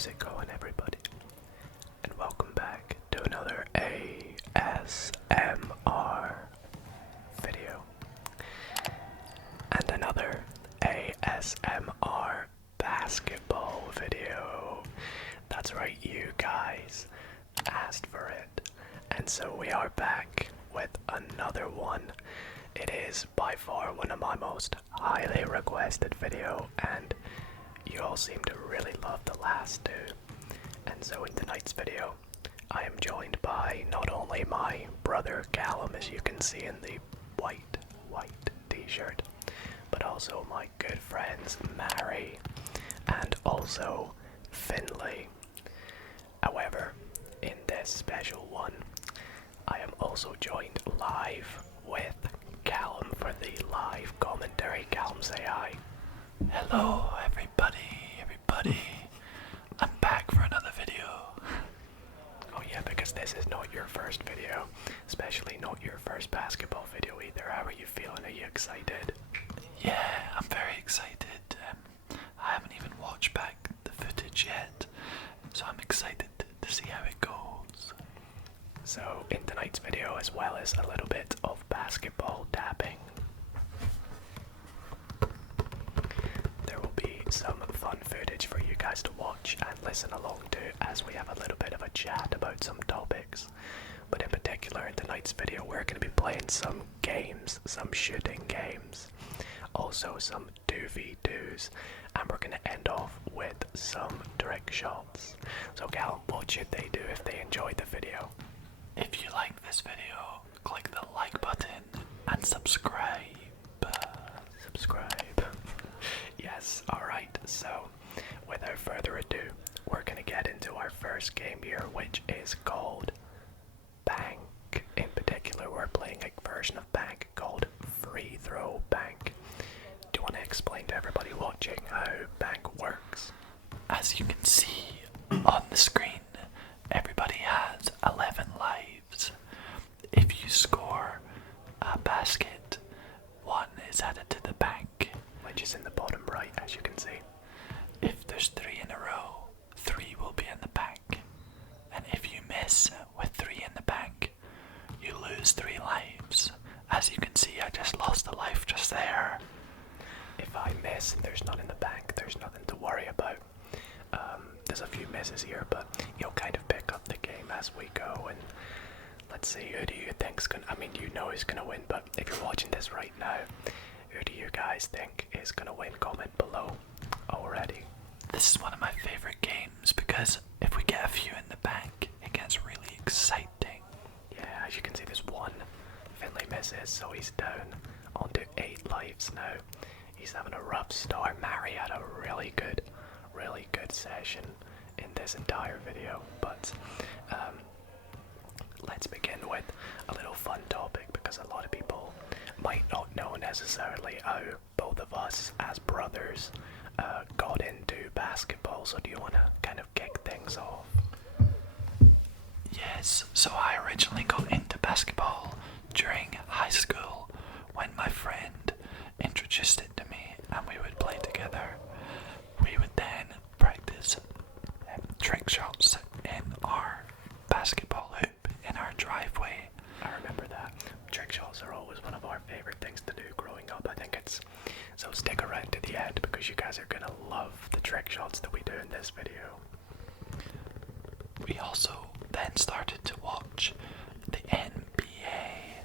How's it going, everybody? And welcome back to another ASMR video. And another ASMR basketball video. That's right, you guys asked for it. And so we are back with another one. It is by far one of my most highly requested video, and you all seem to really love the last two. And so in tonight's video, I am joined by not only my brother Callum, as you can see in the white t-shirt, but also my good friends Mary and also Finley. However, in this special one, I am also joined live with Callum for the live commentary. Callum, say hi. Hello everybody. I'm back for another video. Oh yeah, because this is not your first video, especially not your first basketball video either. How are you feeling? Are you excited? Yeah, I'm very excited. I haven't even watched back the footage yet, so I'm excited to see how it goes. So in tonight's video, as well as a little bit of basketball tapping, there will be some fun footage for you guys to watch and listen along to as we have a little bit of a chat about some topics. But in particular, in tonight's video, we're going to be playing some games, some shooting games, also some 2v2s, and we're going to end off with some trick shots. So Callum, what should they do if they enjoyed the video? If you like this video, click the like button and subscribe. Yes, alright, so without further ado, we're going to get into our first game here, which is called Bank. In particular, we're playing a version of Bank called Free Throw Bank. Do you want to explain to everybody watching how Bank works? As you can see on the screen, everybody has 11 lives. If you score a basket, one is added to the bank, which is in the bottom right, as you can see. If there's 3 in a row, 3 will be in the bank. And if you miss with 3 in the bank, you lose 3 lives. As you can see, I just lost a life just there. If I miss and there's none in the bank, there's nothing to worry about. There's a few misses here, but you'll kind of pick up the game as we go. And let's see, who do you think's gonna, I mean, you know who's gonna win, but if you're watching this right now, who do you guys think is gonna win? Comment below already. This is one of my favorite games because if we get a few in the bank, it gets really exciting. Yeah, as you can see, there's one. Finley misses, so he's down onto 8 lives now. He's having a rough start. Mary had a really good session in this entire video, but let's begin with a little fun topic, because a lot of people might not know necessarily how both of us as brothers got into basketball. So do you want to kind of kick things off? Yes, so I originally got into basketball during high school when my friend introduced it to me and we would play together. We would then practice trick shots in our basketball hoop in our driveway. I remember that. Trick shots are always one of our favorite things to do growing up. I think it's so. Stick around to the end because you guys are gonna love the trick shots that we do in this video. We also then started to watch the NBA,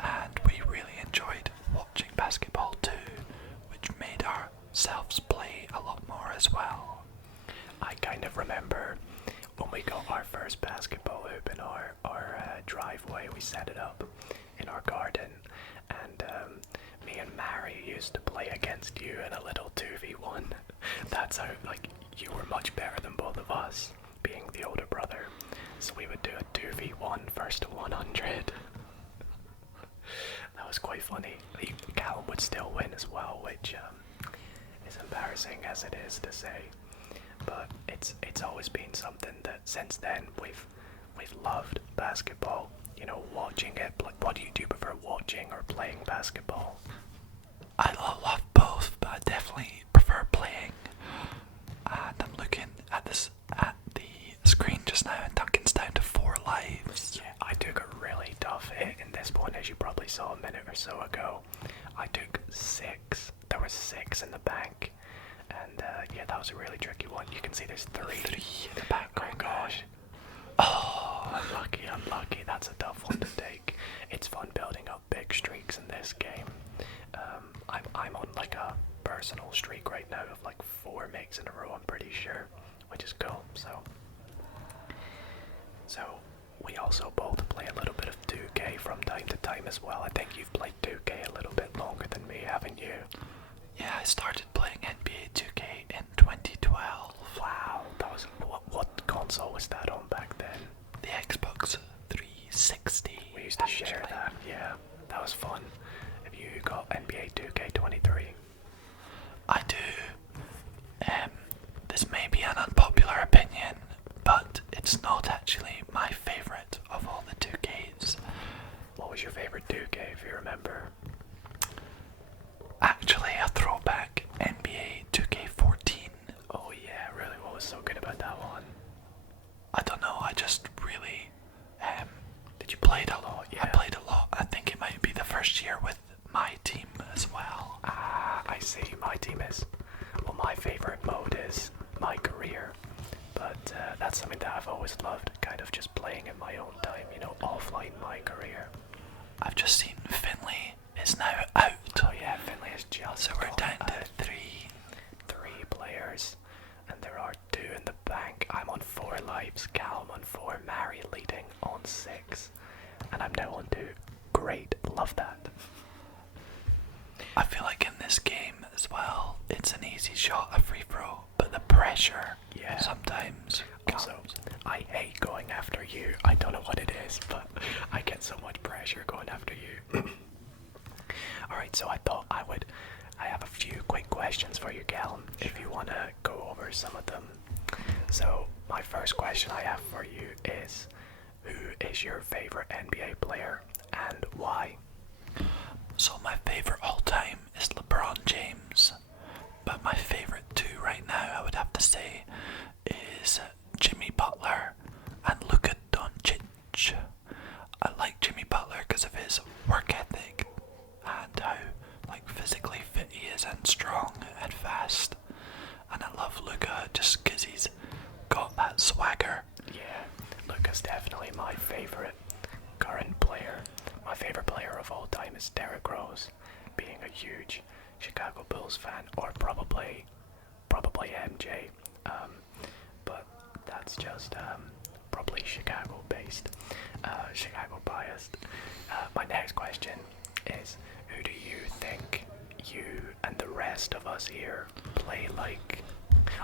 and we really enjoyed watching basketball too, which made ourselves play a lot more as well. I kind of remember when we got our first basketball hoop in our driveway. We set it up in our garden, and me and Mary used to play against you in a little 2v1. That's how, like, you were much better than both of us, being the older brother. So we would do a 2v1 first to 100. That was quite funny. Callum would still win as well, which is embarrassing as it is to say. But it's always been something that since then we've loved basketball. You know, watching it. What do you prefer, watching or playing basketball? I love both, but I definitely prefer playing. And I'm looking at this saw a minute or so ago. I took 6. There were 6 in the bank. And yeah, that was a really tricky one. You can see there's 3 3 in the back. Oh gosh. Oh, Unlucky. That's a tough one to take. It's fun building up big streaks in this game. I'm on like a personal streak right now of like 4 makes in a row, I'm pretty sure, which is cool. So we also both play a little bit of 2K from time to time as well. I think you've played 2K a little bit longer than me, haven't you? yeah, I started playing NBA 2K in 2012. Wow, that was what console was that on back then? The Xbox 360. We used to share that. Yeah, that was fun. Have you got NBA 2K23? I do. This may be an unpopular opinion, but it's not actually my favourite of all the 2Ks. What was your favorite 2K, if you remember? Actually, a throwback, NBA 2K14. Oh yeah, really? What was so good about that one? I don't know, I just really... Did you play it a lot? Yeah. I played a lot. I think it might be the first year with my team as well. Ah, I see. My team is... Well, my favorite mode is my career. But that's something that I've always loved, kind of just playing in my own time, you know, offline my career. I've just seen Finley is now out. Oh yeah, Finley is just So we're gone down out. to 3. 3 players, and there are 2 in the bank. I'm on 4 lives, Callum on 4, Mary leading on 6, and I'm now on 2. Great, love that. I feel like in this game as well, it's an easy shot, a free throw, but the pressure sometimes Also, comes. I hate going after you. I don't know what it is, but I get so much pressure going after you. Alright, so I thought I have a few quick questions for you, Callum, if you want to go over some of them. So, my first question I have for you is, who is your favorite NBA player and why? So my favourite all time is LeBron James, but my favourite 2 right now I would have to say is Jimmy Butler and Luka Doncic. I like Jimmy Butler because of his work ethic and how like physically fit he is and strong and fast. And I love Luka just because he's got that swagger. Yeah, Luka's definitely my favorite current player. My favorite player of all time is Derrick Rose, being a huge Chicago Bulls fan, or probably MJ. But that's just probably Chicago based, Chicago biased. My next question is, who do you think you and the rest of us here play like?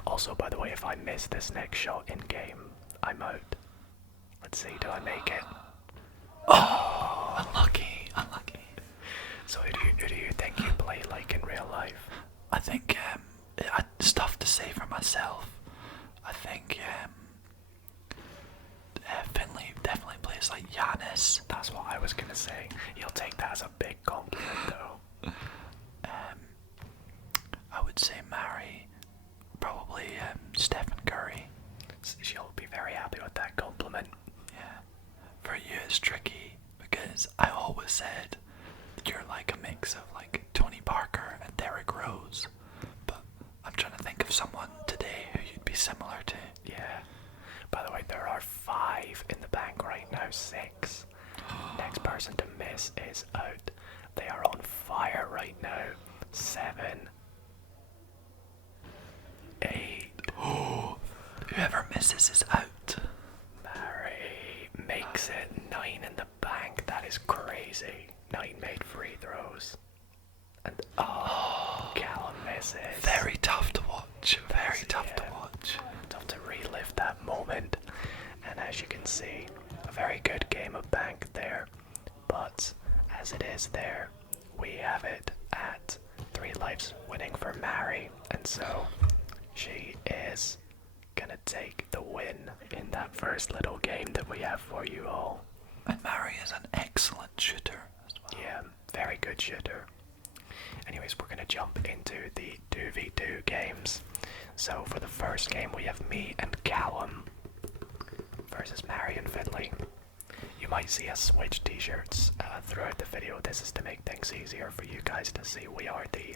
Also, by the way, if I miss this next shot in game, I'm out. Let's see, do I make it? Oh, unlucky. So who do you think you play like in real life? I think it's tough to say for myself. I think Finley definitely plays like Giannis. That's what I was gonna say. You'll take that as a big compliment, though. I would say Mary, probably Stephen Curry. She'll be very happy with that compliment. Yeah. For you it's tricky because I always said you're like a mix of like Tony Parker and Derrick Rose, but I'm trying to think of someone today who you'd be similar to. Yeah. By the way, there are 5 in the bank right now, 6. Next person to miss is out. They are on fire right now. 7, 8. Whoever misses is out. Mary makes it 9 in the bank. That is crazy. 9 made free throws. And Callum misses. Very tough to watch. Very tough to watch. Tough to relive that moment. And as you can see, a very good game of bank there. But as it is there, we have it at 3 lives winning for Mary. And so she is gonna take the win in that first little game that we have for you all. And Mary is an excellent shooter as well. Yeah, very good shooter. Anyways, we're gonna jump into the 2v2 games. So for the first game, we have me and Callum versus Mary and Finley. You might see us switch t-shirts throughout the video. This is to make things easier for you guys to see. We are the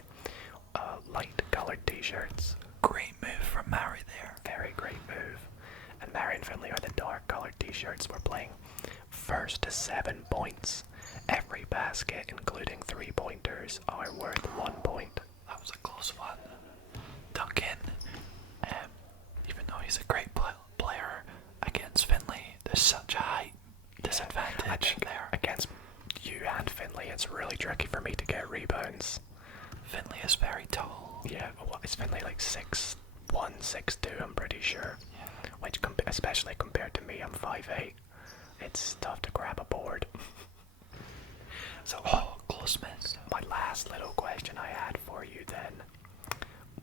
light colored t-shirts. Great move from Mary there. Very great move. And Mary and Finley are the dark colored t-shirts. We're playing first to 7 points. Every basket, including 3-pointers, are worth 1 point. That was a close one. Duncan, even though he's a great player against Finley, there's such a height disadvantage I think there. against you and Finley, it's really tricky for me to get rebounds. Finley is very tall. Yeah, what is Finley like 6'1", 6'2", I'm pretty sure. Yeah. Which, especially compared to me, I'm 5'8". It's tough to grab a board. So, close miss. My last little question I had for you then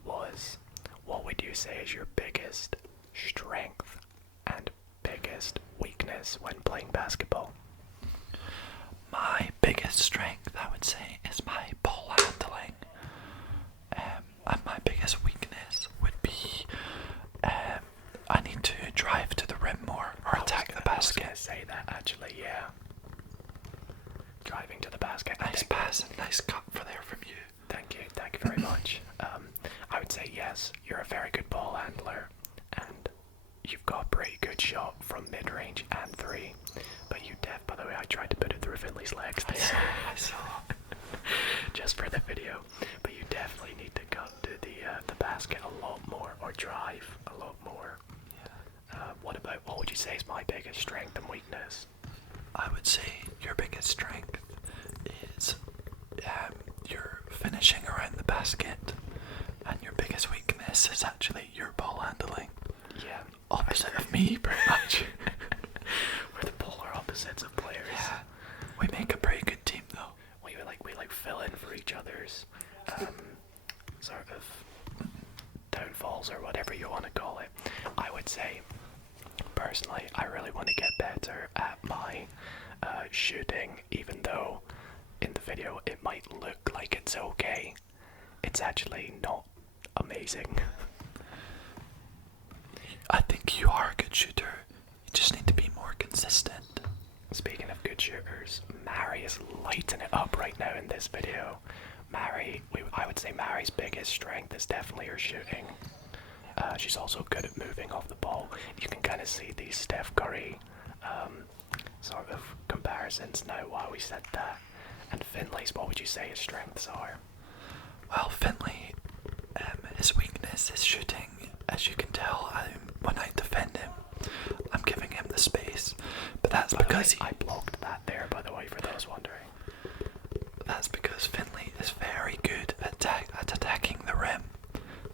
was, what would you say is your biggest strength and biggest weakness when playing basketball? My biggest strength, I would say, is my ball handling. And my biggest weakness would be I need to drive to the rim more or attack the basket. I was gonna say that actually, yeah. Driving to the basket. Nice pass and nice cut for there from you. Thank you very much. I would say yes, you're a very good ball handler, and you've got a pretty good shot from mid-range and 3. But by the way, I tried to put it through Finley's legs there. I saw. Just for the video. But you definitely need to cut to the basket a lot more, or drive a lot more. Yeah. What would you say is my biggest strength and weakness? I would say your biggest strength is your finishing around the basket, and your biggest weakness is actually your ball handling. Yeah. Opposite of me, pretty much. We're the polar opposites of players. Yeah. We make a pretty good team, though. We fill in for each other's sort of downfalls, or whatever you want to call it. I would say, personally, I really want to get better at my shooting, even though in the video it might look like it's okay. It's actually not amazing. I think you are a good shooter. You just need to be more consistent. Speaking of good shooters, Mary is lighting it up right now in this video. I would say Mary's biggest strength is definitely her shooting. She's also good at moving off the ball. You can kind of see these Steph Curry sort of comparisons now while we said that. And Finley's, what would you say his strengths are? Well, Finley, his weakness is shooting. As you can tell, when I defend him, I'm giving him the space. But that's because I blocked that there, by the way, for those wondering. That's because Finley is very good at attacking the rim,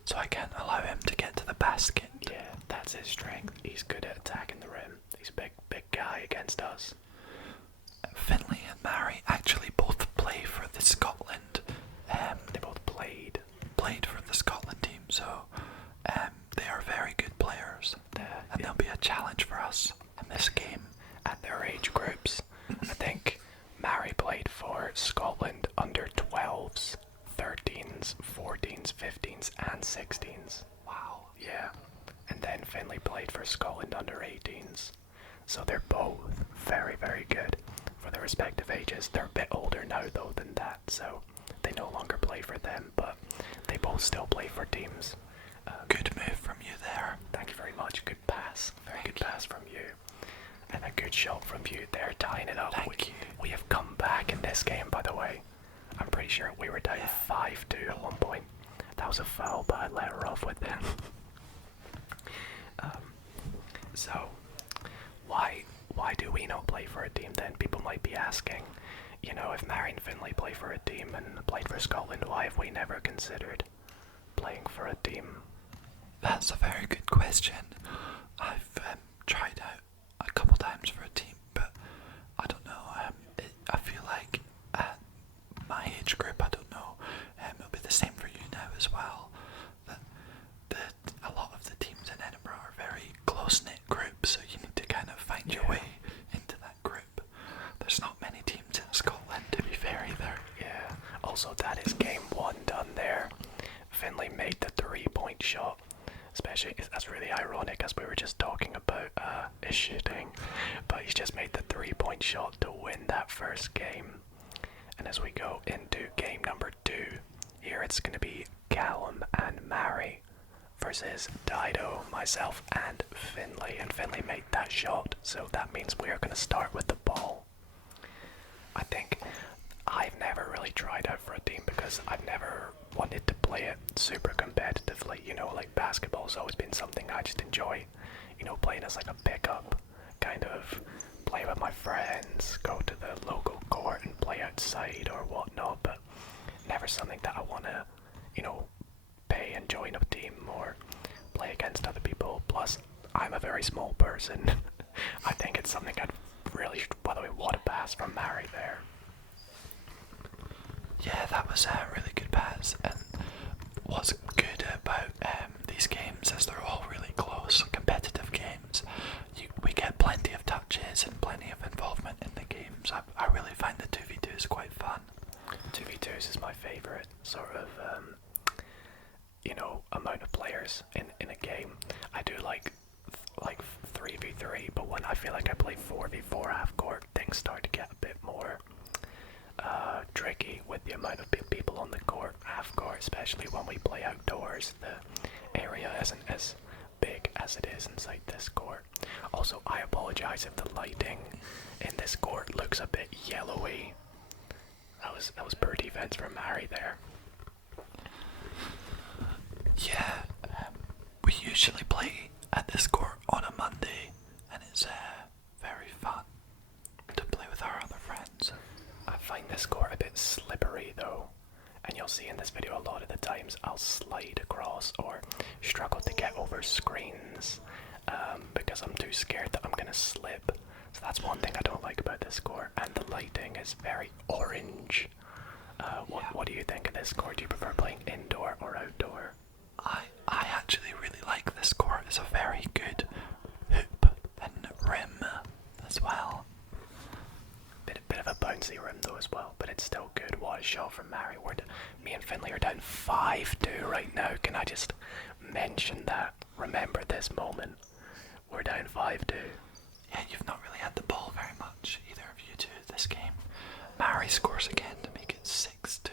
so I can't allow him to get to the basket. Yeah, that's his strength. He's good at attacking the rim. He's a big guy against us. Finley and Mary actually both play for the Scotland. They both played for the Scotland team, so they are very good players, and they'll be a challenge for us in this game. At their age groups, I think Mary played for Scotland under 12s, 13s, 14s, 15s, and 16s. Wow, yeah. And then Finley played for Scotland under 18s. So they're both very, very good for their respective ages. They're a bit older now, though, than that, so they no longer play for them, but they both still play for teams. Good move from you there. Thank you very much. Good pass. Very good pass from you. And a good shot from you there, tying it up. Thank you. We have come back in this game, by the way. I'm pretty sure we were down 5-2 at one point. That was a foul, but I let her off with them. So, why do we not play for a team then? People might be asking, you know, if Mary and Finley play for a team and played for Scotland, why have we never considered playing for a team? That's a very good question. I've tried out a couple times for a team, but I don't know. I feel like at my age group, I don't know. It'll be the same for you now as well. That a lot of the teams in Edinburgh are very close-knit groups, so you need to kind of find your way into that group. There's not many teams in Scotland, to be fair, either. Yeah. Also, that is game 1 done there. Finley made the 3-point shot. Especially, that's really ironic as we were just talking about his shooting, but he's just made the 3-point shot to win that first game. And as we go into game number 2, here it's going to be Callum and Mary versus Dido, myself, and Finley. And Finley made that shot, so that means we are going to start with the ball. I think I've never really tried out for a team because I've never wanted to play it super competitively. You know, like basketball's always been something I just enjoy. You know, playing as like a pickup, kind of play with my friends, go to the local court and play outside or whatnot, but never something that I want to, you know, pay and join a team or play against other people. Plus, I'm a very small person. I think it's something I'd really, by the way, what a pass from Mary there. Yeah, that was a really good pass, and what's good about these games is they're all really close, competitive games. We get plenty of touches and plenty of involvement in the games. I really find the 2v2s quite fun. 2v2s is my favourite sort of, you know, amount of players in a game. I do like 3v3, but when I feel like I play 4v4 half court, things start to get a bit more tricky with the amount of people on the court, half court, especially when we play outdoors. The area isn't as big as it is inside this court. Also, I apologize if the lighting in this court looks a bit yellowy. That was poor defense from Harry there. Yeah, we usually play at this court on a Monday, and it's very fun to play with our other friends. I find this court a bit slippery though, and you'll see in this video a lot of the times I'll slide across or struggle to get over screens because I'm too scared that I'm gonna slip. So that's one thing I don't like about this court, and the lighting is very orange. What do you think of this court? Do you prefer playing indoor or outdoor? I actually really like this court. It's a very good hoop and rim as well. Bit of a bouncy rim though as well, but it's still good. What a shot from Mary. Me and Finley are down 5-2 right now. Can I just mention that? Remember this moment. We're down 5-2. Yeah, you've not really had the ball very much, either of you two, this game. Mary scores again to make it 6-2.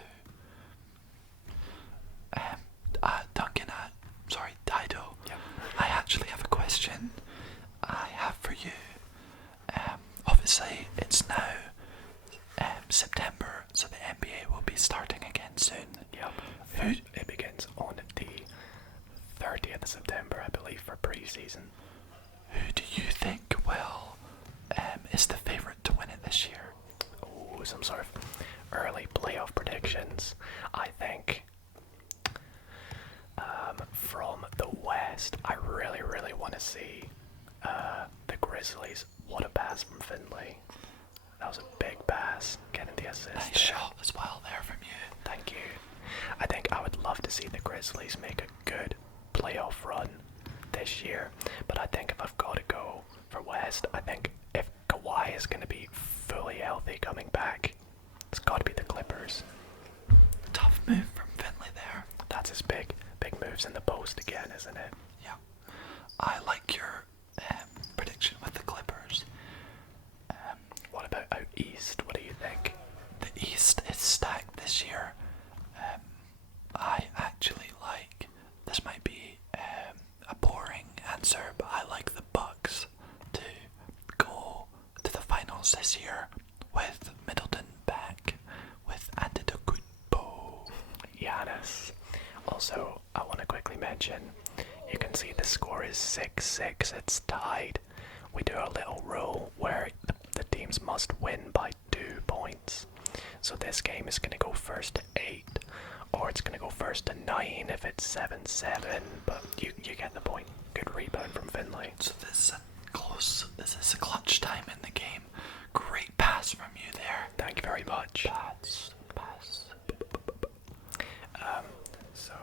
Dido. Yep. I actually have a question I have for you. Obviously, it's now September, so the NBA will be starting again soon. Yep. It begins on the 30th of September, I believe, for pre-season. Who do you think will is the favourite to win it this year? Oh, some sort of early playoff predictions. I think from the West, I really want to see the Grizzlies. What a pass from Finley. That was a big pass, getting the assist. Nice shot as well there from you. Thank you. I think I would love to see the Grizzlies make a good playoff run this year, but I think if I've got to go for West, I think if Kawhi is going to be fully healthy coming back, it's got to be the Clippers. Tough move from Finley there. That's his big moves in the post again, isn't it? Yeah. I like your prediction with the Clippers. What about out east? What do you think? The East is stacked this year. I actually like, this might be a boring answer, but I like the Bucks to go to the finals this year with Middleton back, with Antetokounmpo. Giannis. Also, I want to quickly mention, you can see the score is 6-6, it's tied. We do a little rule where the teams must win by 2 points. So this game is going to go first to 8, or it's going to go first to 9 if it's 7-7, but you get the point. Good rebound from Finley. So this is a clutch time in the game. Great pass from you there. Thank you very much. Pass. So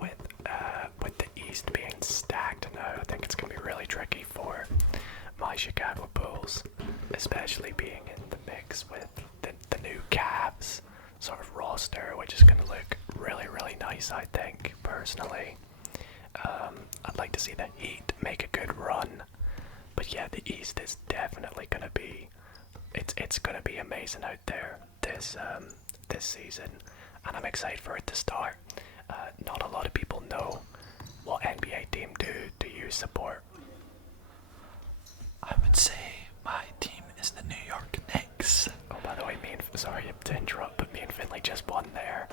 with the East being stacked now, I think it's going to be really tricky for my Chicago Bulls, especially being in the mix with the new Cavs sort of roster, which is going to look really nice, I think, personally. I'd like to see the Heat make a good run. But yeah, the East is definitely gonna be it's gonna be amazing out there this season, and I'm excited for it to start. Not a lot of people know what NBA team do you support? I would say my team is the New York Knicks. Oh, by the way, sorry to interrupt, but me and Finley just won there,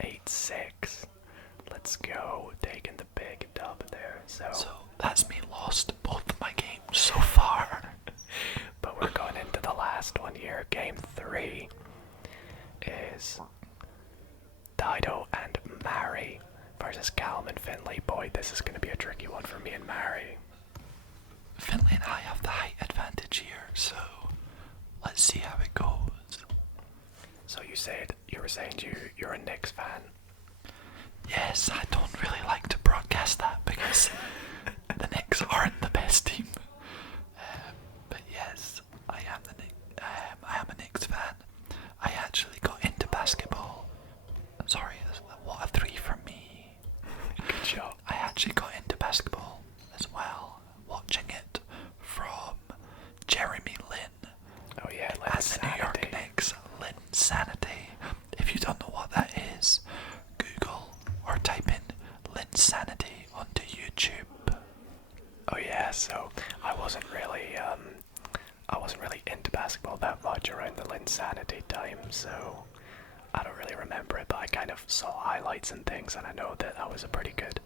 8-6. Let's go, taking the big dub there. So that's me lost both my games so far. But we're going into the last one here. Game 3 is Dido and Mary versus Callum and Finley. Boy, this is going to be a tricky one for me and Mary. Finley and I have the height advantage here, so let's see how it goes. So you were saying you're a Knicks fan? Yes, I don't really like to broadcast that because the Knicks aren't the best team. But yes, I am a Knicks fan. I actually got into basketball. Sorry, what a 3 from me. Good job. I actually got into basketball as well, watching it from Jeremy Lin. Oh yeah, at the New York Knicks. Linsanity. If you don't know what that is, Google or type in Linsanity onto YouTube. Oh yeah, so I wasn't really into basketball that much around the Linsanity time, so I don't really remember it, but I kind of saw highlights and things, and I know that was a pretty good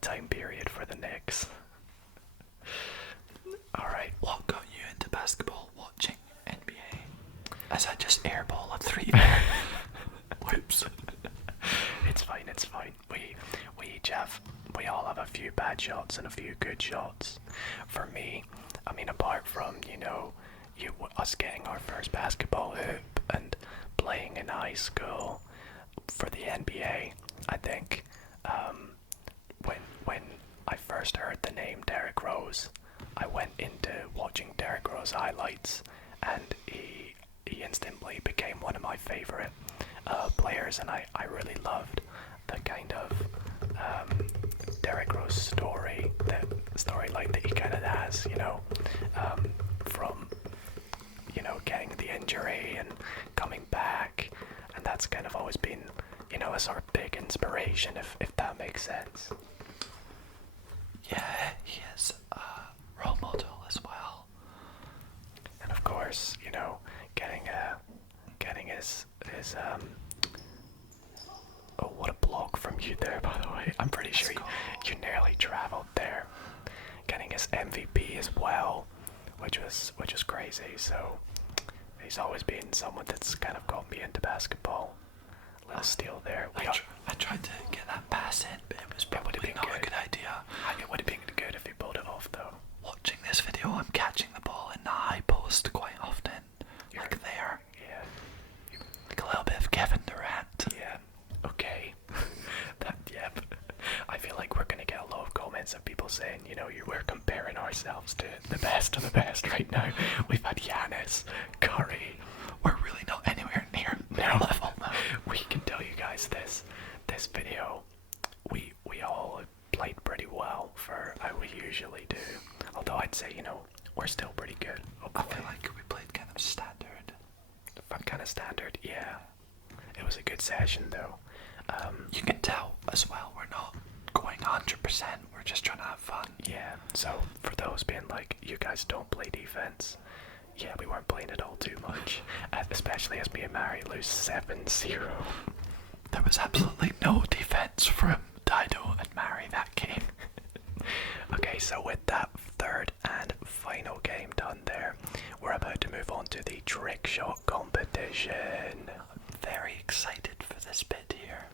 time period for the Knicks. Alright. What got you into basketball watching NBA? As I just airball a 3. Whoops. It's fine. We all have a few bad shots and a few good shots. For me, I mean, apart from, us getting our first basketball hoop and playing in high school for the NBA, I think when I first heard the name Derrick Rose, I went into watching Derrick Rose highlights, and he instantly became one of my favorite players, and I really loved the kind of Derrick Rose story, the storyline that he kind of has, from getting the injury and coming back, and that's kind of always been a sort of big inspiration, if that makes sense. Yeah, he is a role model as well. And of course, getting his oh, what a block from you there, by the way. I'm pretty sure you nearly traveled there. Getting his MVP as well, which was crazy. So he's always been someone that's kind of got me into basketball. Little steal there. I tried to get that pass in, but it was probably not a good idea. It would have been good if he pulled it off, though. Watching this video, I'm catching the ball in the high post quite often. Like there. Yeah. Like a little bit of Kevin Durant. Yeah. Okay. Yep. I feel like we're gonna get a lot of comments of people saying, we're comparing ourselves to the best of the best right now. We've had Giannis, Curry. We're really not anywhere near their level. We can tell you guys this video, we all played pretty well for how we usually do. Although I'd say, we're still pretty good. I feel like we played kind of standard. Kind of standard, yeah. It was a good session, though. You can tell as well, we're not going 100%, we're just trying to have fun. Yeah, so for those being like, you guys don't play defense, yeah, we weren't playing it all too much, especially as me and Mary lose 7-0. There was absolutely no defense from Dido and Mary that game. Okay, so with that third and final game done there, we're about to move on to the trick shot competition. I'm very excited for this bit here.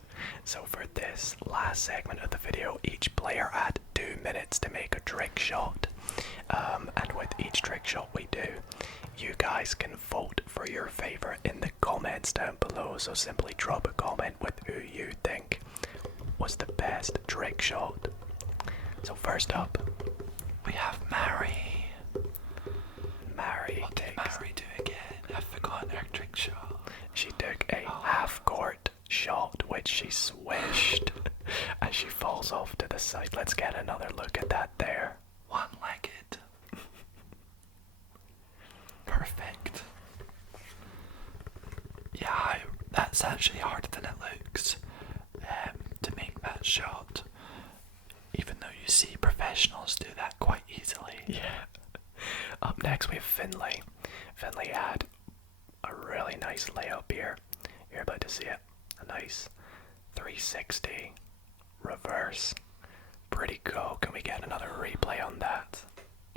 So for this last segment of the video, each player had 2 minutes to make a trick shot. And with each trick shot we do, you guys can vote for your favorite in the comments down below. So simply drop a comment with who you think was the best trick shot. So first up, we have Mary. What did Mary do again? I've forgotten her trick shot. She took a half-court shot, which she swished, and she falls off to the side. Let's get it's actually harder than it looks to make that shot. Even though you see professionals do that quite easily. Yeah. Up next we have Finley. Finley had a really nice layup here. You're about to see it. A nice 360 reverse. Pretty cool. Can we get another replay on that?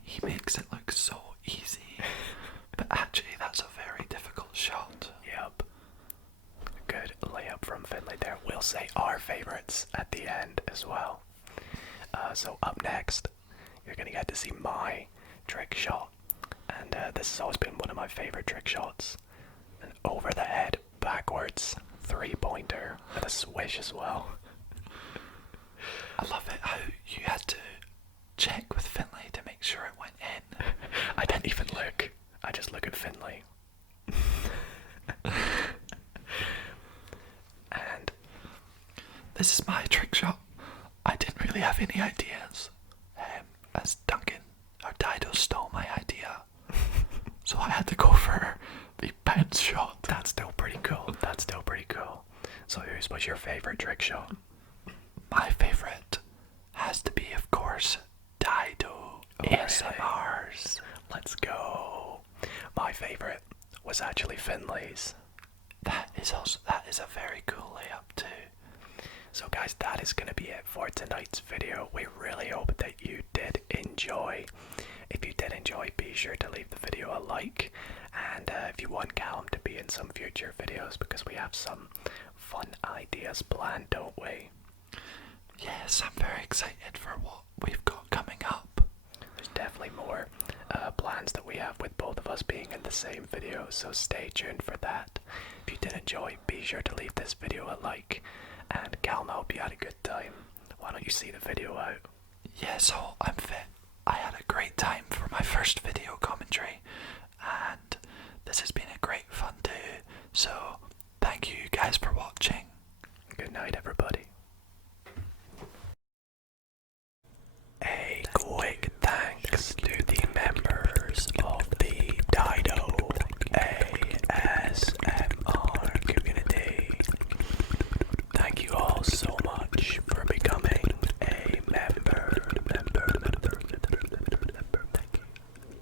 He makes it look so easy, but actually that's a very difficult shot. Yep. Good layup from Finley there. We'll say our favorites at the end as well. So up next, you're going to get to see my trick shot. And this has always been one of my favorite trick shots. An over the head, backwards, three-pointer with a swish as well. I love it how you had to check with Finley to make sure it went in. I didn't even look. I just look at Finley. And this is my trick shot. I didn't really have any ideas. As Duncan or Dido stole my idea. So I had to go for the bounce shot. that's still pretty cool. That's still pretty cool. So whose was your favorite trick shot? My favorite has to be, of course, Dido ASMRs. Let's go. My favorite was actually Finley's. That is a very cool layup too. So guys, that is going to be it for tonight's video. We really hope that you did enjoy. If you did enjoy, be sure to leave the video a like. And if you want Callum to be in some future videos, because we have some fun ideas planned, don't we? Yes, I'm very excited for what we've got coming up. There's definitely more plans that we have with both of us being in the same video, so stay tuned for that. If you did enjoy, be sure to leave this video a like. And Callum, I hope you had a good time. Why don't you see the video out? Yeah, so I'm fit. I had a great time for my first video commentary, and this has been a great fun too. So thank you guys for watching. Good night, everybody. A quick